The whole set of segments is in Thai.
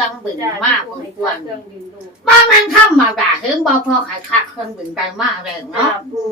เครื่องบินจ้ะมากผู้เหมืให้อนกัค่านเครื่องบินลูกบ้านมันธรรมดาถึงบ่พอขายค่าเครื่องบินได้มากแรงจ้าเนาะปู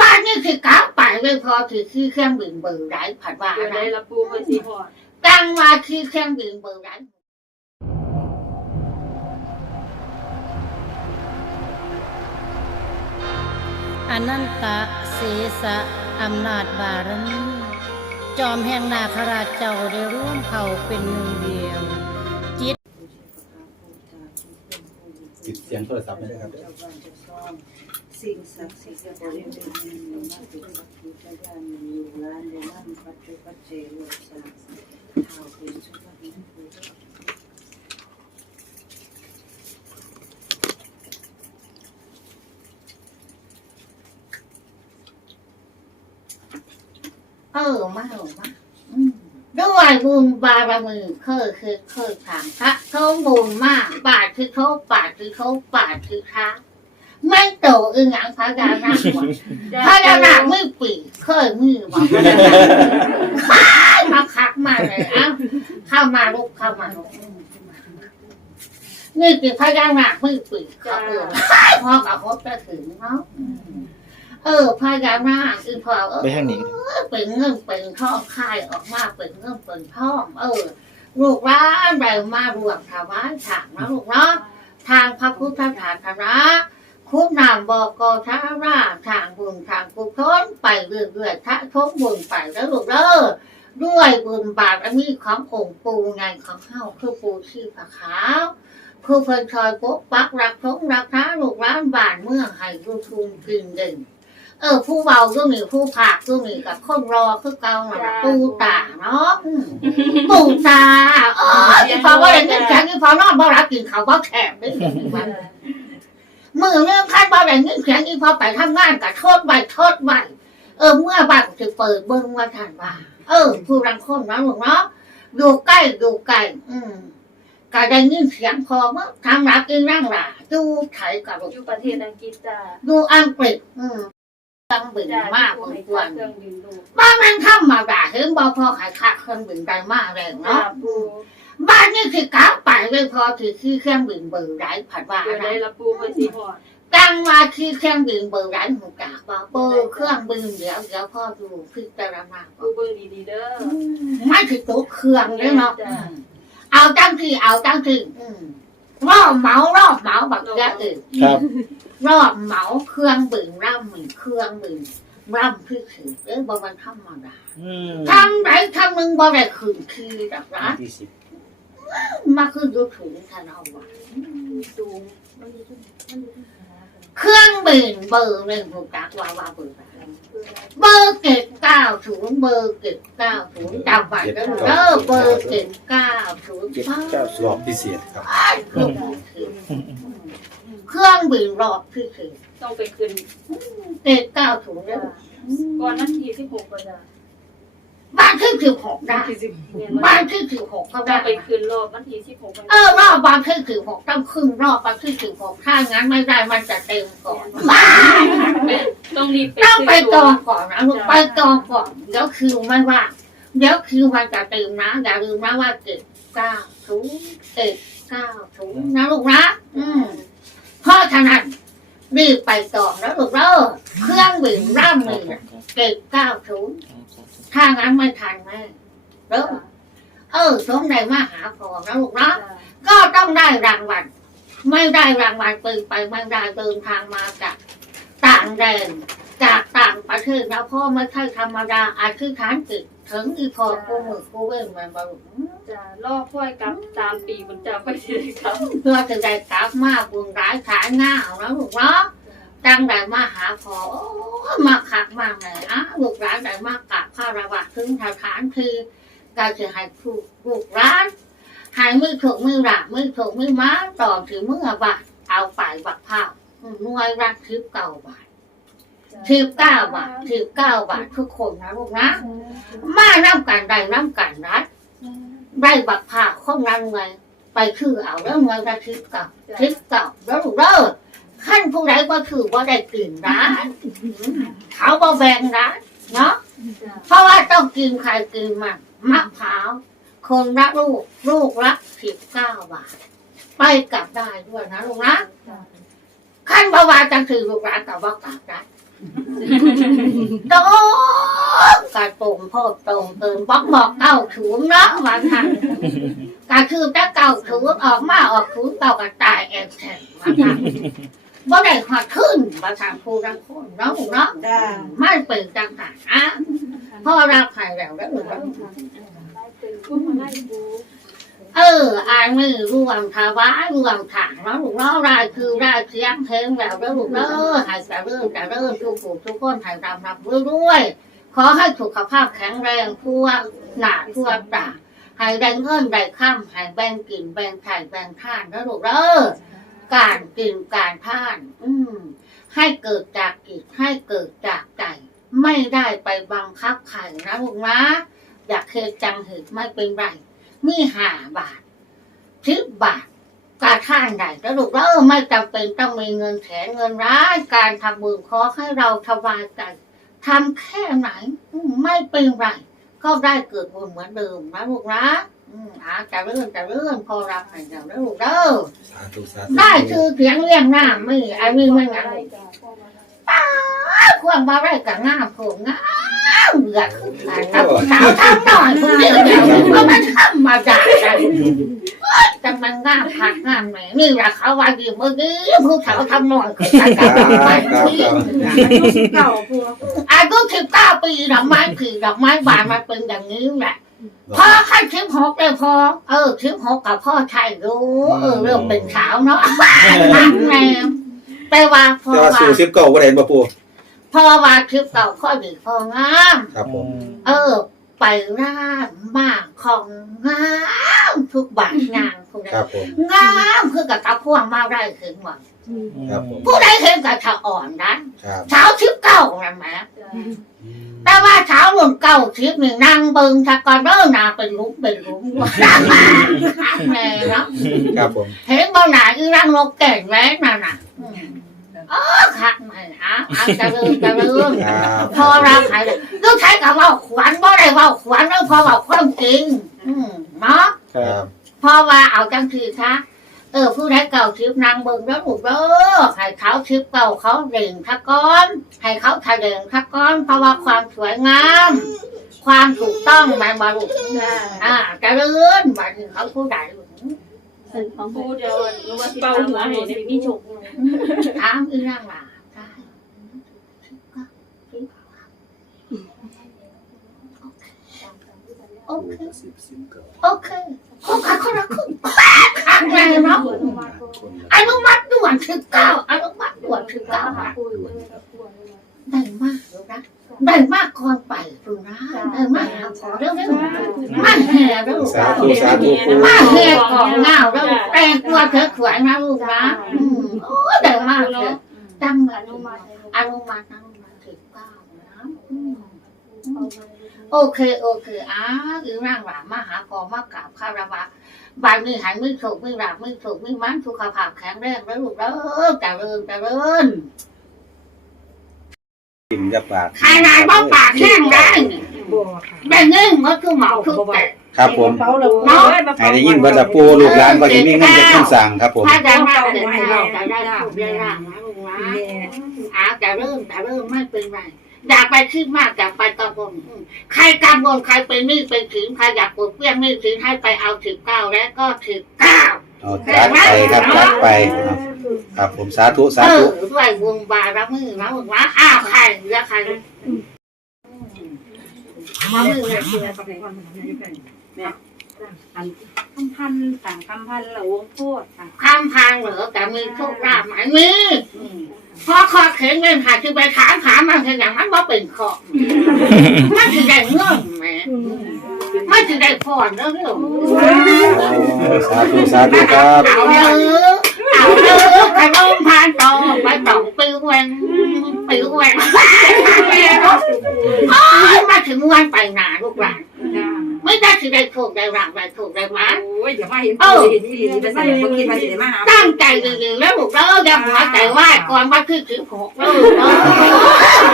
บ้านนี่คือกลับไปเลยพอถือคือเครื่องบินเบอร์ไรผัดว่าเดี๋ยวนะได้ละปูเพิ่นสิฮอดตั้งว่าคือเครื่องบินเบอร์ไรอนันตะเสสะอำนาจบารมีจอมแห่งนาคราชเจ้าได้ร่วมเผ่าเป็นหนึ่งเดียว สียงโทรศัพท์ไม่ได้ครับสิ่งศักดิ์สิทธิ์จะบริเวณนี้มาถึงสักขีพยานมีร้านเดมันปัจจุบันเจริญสาข่าวเป็นชุดละนี้คือ เออมาเออมาอืม ด้วยบุญบารมีเคยคือเคยถามพระทงบุญมากบาทคือเขาบาทคือเขาบาทคือค้าไม่โตอึงหยังพระยานาคว่ะพระยานาคไม่ปีกเคยมือบอกพระยานาคมาคักมาเลยเอ้าเข้ามาลุกเข้ามาลุกนี่คือพระยานาคไม่ปีกเขาเออพ่อกับพบจะถึงเนาะ เออพระยานาคคือพอเออไปทางนี้เป็นเงินเป็นทองคายออกมาเป็นเงินเป็นทองเออลูกร้านใดมารวมถวายฉากนะลูกเนาะทางพระพุทธศาสนาคุณนามบอกกทาราทางบุญทางกุศลไปเรื่อยๆถ้าทบบุญไปแล้วลูกเด้อด้วยบุญบาปอันนี้ขององค์ปูไงของเฮาคือปูชีพขาวคือเพิ่นชอยปกปักรักทงรักษาลูกร้านบ้านเมืองให้รูทุนกินเด่น เออ ผู้เบาก็มีผู้ผักก็มีกับคนรอคือเก่าน่ะปูตาเนาะอืมปูตาเออที่พอว่าอย่างนี้แข็งที่พอนอนบ่รับกินข้าวบ่แข็งได้มือเนี่ยคันบ่อย่างนี้แข็งที่พอไปทำงานกับโทษไว้โทษไว้เออ เมื่อบ้านจะเปิดเบิ่งว่าท่านว่า เออ ผู้รังคนเนาะลูกเนาะดูใกล้ดูไกลอืมก็ได้ยินเสียงพอเมื่อทำรักกินร่างหล่าดูไทยกับลูกอยู่ประเทศอังกฤษจ้าดูอังกฤษ อืม ตั้งบินจ้ามากผู้เหมือให้นกัค่านเครื่องบินลูกบ้านมันธรรมดาถึงบ่พอขายค่าเครื่องบินได้มากแรงจ้าเนาะปูบ้านนี่คือกลับไปเลยพอถือคือเครื่องบินเบอร์ไรผัดว่าเดี๋ยวนะได้ละปูเพิ่นสิฮอดตั้งว่าคือเครื่องบินเบอร์ไรหูกากว่าเบอร์เครื่องบินเดี๋ยวเดี๋ยวพ่อดูพิจารณาปูเบิ่งดีๆเด้อไม่ถือตัวเครื่องเลยเนาะจ้ะเอาตั้งที่เอาตั้งที่อืมรอบเหมารอบเหมาบักเยอะอื่นครับ รอบเหมาเครื่องบินร่ำเหมือนเครื่องบินร่ำคือถือเอ้ยบ่มันธรรมดาอืมทำไหนทำหนึ่งบ่ได้คืนคือดอกนะที่สิบมาคือดูถูกท่านเอาไว้สูงมันอยู่ที่มันอยู่ที่ขาเครื่องบินเบอร์หนึ่งถูกจักว่าว่าเบอร์อะไรคือเบอร์เจ็ดเก้าศูนย์เบอร์เจ็ดเก้าศูนย์จำไว้เด้อเด้อเบอร์เจ็ดเก้าศูนย์เจ็ดเก้าสิรอบพิเศษครับ เครื่องบินคือเครื่องบินรอบคือคือต้องไปขึ้นเจ็ดเก้าศูนย์จ้าเด้อก่อนวันที่16ก็จ้าบ้านที่สิบหกได้เนี่ยบ้านที่สิบหกก็ต้อได้งไปขึ้นรอบวันที่16มันเออรอบบ้านที่สิบหกต้องครึ่งรอบบ้านที่สิบหกถ้างั้นไม่ได้มันจะเต็มก่อนต้องรีบไปต้องไปซื้จองก่อนนะลูกไปจองก่อนเดี๋ยวคิวไม่ว่างเดี๋ยวคิวมันจะเต็มนะอย่าลืมนะว่าเจ็ดเก้าศูนย์เจ็ดเก้าศูนย์นะลูกนะอืม เพราะฉะนั้นรีบไปจองแล้วลูกเด้อเครื่องบินร่ำมือเจ็ดเก้าศูนย์ถ้างั้นไม่ทันแม่เด้อเออสมในมาหาพอนะลูกนะก็ต้องได้รางวัลไม่ได้รางวัลไปไปไม่ได้เดินทางมาจากต่างแดนจากต่างประเทศนะพ่อไม่ใช่ธรรมดาอาชีพฐานจิตถึงอีพอกูมือกูเว้นมันบรุ จะรอค่อยกลับตามปีมันจะไปสิได้ครับเพื่อจะได้กลับมาบุญร้ายขายง่าวนะลูกเนาะจังได้มาหาพอมาขักมากเลยอะลูกร้านได้มากราบข้าระวัดถึงสถานคือการจะให้ลูกลูกร้านหายมือถูกมือหลักมือถูกมือม้าต่อถือมือบาทเอาไปบักผ้าหน่วยรักทิพเก้าบาททิพเก้าบาททิพเก้าบาททุกคนนะลูกนะมาน้ำกันได้น้ำกันรัด ได้บักผ้าคนนั้นไงไปคือเอาแล้วเงินรักทิพเก้าทิพเก้าแล้วลูกเด้อขั้นผู้ใดก็คือว่าได้กลิ่นร้านเขาบ่แบ่งร้านเนาะเพราะว่าต้องกินใครกินมันมะพร้าวคนละลูกลูกละสิบเก้าบาท ไปกลับได้ด้วยนะลูกนะขั้นบาวาจังคือลูกร้านกับว่ากลับได้ โตกระตุ่มพ่อตรงเติมบอกบอกเก้าถูนเนาะวันหันกระคือถ้าเก้าถูนออกมาออกถูนเก้ากระตายแอนแทนวันหันบ่ได้หอดขึ้นมาทางผู้รังคนเนาะลูกเนาะจ้าไม่เป็นจังหวะอะพ่อรับใครแล้วแล้วหรือเปล่า เป็นผู้มาได้บูเอออ่านมือรวมภาวะรวมถางแล้วลูกเนาะรายคือรายเสียงเพลงแล้วแล้วลูกเนาะหายจะเริ่มจะเริ่มทุกผู้ทุกคนหายรำรับด้วยขอให้สุขภาพแข็งแรงทั่วหนาทั่วตาให้ได้เงินได้ข้ามให้แบ่งกินแบ่งไถ่แบ่งท่านแล้วลูกเนาะการกินการท่าน อืม ให้เกิดจากจิตให้เกิดจากใจไม่ได้ไปบังคับใครนะลูกนะอยากเคยจังเหตุไม่เป็นไร มีห้าบาทสิบบาทกาท่านใดแล้วลูกเออไม่จำเป็นต้องมีเงินแถนเงินร้ายการทำบุญขอให้เราถวายใจทำแค่ไหนอืมไม่เป็นไรก็ได้เกิดบุญเหมือนเดิมนะลูกนะอืมอาจะเรื่อนจะเรื่อนพอรับให้เราแล้วลูกเด้อสาธุสาธุได้คือเสียงเรียงหน้าไม่อันนี้ไม่งั้นได้จ้ะพ่อมาควงมาได้กับงามผมงาม เหลือคือการทำสาวทำหน่อยคุณเดียวเดียวก็มาทำมาจากกันจะมันง่ามผักงามไหนนี่แหละเขาว่าดีเมื่อกี้ผู้สาวทำหน่อยคือการครับทำไปที่เก่าพัวอายุสิบเก้าปีดอกไม้ผีดอกไม้บานมันเป็นอย่างนี้แหละพ่อให้ชิมหกเลยพอ เออชิมหกกับพ่อชายรู้เออเริ่มเป็นสาวเนาะแม่แต่ว่าพอแต่ว่าว่าสูสิบเก้าบ่ได้บ่ปู พอว่าคลิปเก่าข้อดีข้องาม ครับผม เออ ไปร้านมากของงามทุกบาทงานผู้ใดครับผม งามคือกับตาพ่วงมาได้ถึงหมดครับผม ผู้ใดเห็นกับชาอ่อนนะครับเช้าชิปเก่านะแม่จ้ะแต่ว่าเช้าหนุ่มเก่าชิปนี่นั่งเบิงสะกอนเริ่มนาเป็นลุมเป็นลุมว่าแม่เนาะ ครับผม เห็นบ่หนาอีรังนกแก่งแว้นน่ะน่ะ อ๋อคักไมอะอะจะเริ่มจะเริ่มครับพอเราขายลูกใช้คำว่าขวัญบ่ได้ว่าขวัญแล้วพอว่าความจริง อืมเนาะครับพอว่าเอาจังคือคะเออผู้ใดเก่าชิปนางเบิ่งแล้วถูกเด้อให้เขาชิปเก่าเขาเด่งทักก้อนให้เขาทะเด่งทักก้อนเพราะว่าความสวยงาม ความถูกต้องมันบารุอ่าจะเลื่อนบัดนี้เขาผู้ใด เป็นของผู้เดียวหรือว่าเป่าหัวให้ได้มีโชคถามอีนั่งล่ะได้โอเคสิบสิบเก้าโอเคโอเคคนละครึ่งข้างในเนาะคนละอนุมัติด่วนถึงเก้าอนุมัติด่วนถึงเก้าหาบาทผู้อยู่เลยครับผู้ ได้มากเลยนะได้มากก่อนไปดูนะได้มากหาขอเร็วๆมาแห่เร็วสาธุสาธุปูมาแห่ของเงาเร็วแต่งตัวเธอขวยนะลูกนะอืมโอ้ได้มากเลยจำเงินอนุมัติอนุมัติอนุมัติถึงเก้านะอืมโอเคโอเคอ้าอีร่างหลานมาหากองมากราบคารวะบานนี้หายไม่ถูกไม่หลับไม่ถูกไม่มันสุขภาพแข็งแรงแล้วลูกเด้อเจริญเจริญ กินกับปากขนาดว่าปากแห้งได้บัวค่ะได้เงินมันคือหมอคือแต่ครับผมเป้าเลยให้ได้ยินเพิ่นละปูลูกหลานก็สิมีเงินจะขึ้นสั่งครับผมถ้าได้มากเด็ดเราจะได้ถูกได้ร่างนะลุงนะอาจะเริ่มจะเริ่มไม่เป็นไรอยากไปคิดมากอยากไปกังวลอืมใครกังวลใครเป็นหนี้เป็นสินใครอยากปลดเปลื้องหนี้สินให้ไปเอาสิบเก้าและก็สิบเก้าเอาจัดไปครับจัดไป ครับผมสาธุสาเอธุอด้วยวงบารมีนะลุงนะอ้าวใครเหลือใครมามือเลยเชื่อกับคนเนี่ยอันคำพันต่างคำพันหละวงโทษค่ะข้ามทางเหรอแต่มีโชคลาภไหมมีพอคอเข็นเงินหาคือไปถามถามมันคืออย่างมันว่าเป็นขอมันคือได้เงินแหมมันคือได้พรแล้วเรื่อง สาธุสาธุครับ เอาเลยเอาเลยขนมพานตองไปตองปิวแหวนปิวแหวนโอ้ยมาถึงวันไปหนาลูกหลานไม่ได้สิได้ถูกได้รักได้ถูกได้หวาน โอ้ยอย่า มาเห็นปูเห็นที่ดีไปใส่พวกกินมาสิมาหาตั้งใจดีๆแล้วลูกเด้ออย่าหัวใจไหวก่อนว่าคือถึงหกแล้วลูกเด้อ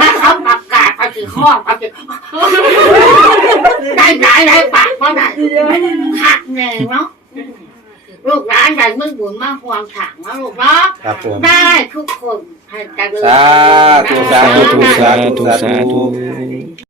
ถ้าเขาประกาศประถือข้อเอาถือได้ได้ได้ปากก็ได้หักแน่เนาะลูกร้านใหญ่มึงบุญมากความถังนะลูกเนาะครับผมได้ทุกคนให้เจริญสาธุสาธุสาธุสาธุ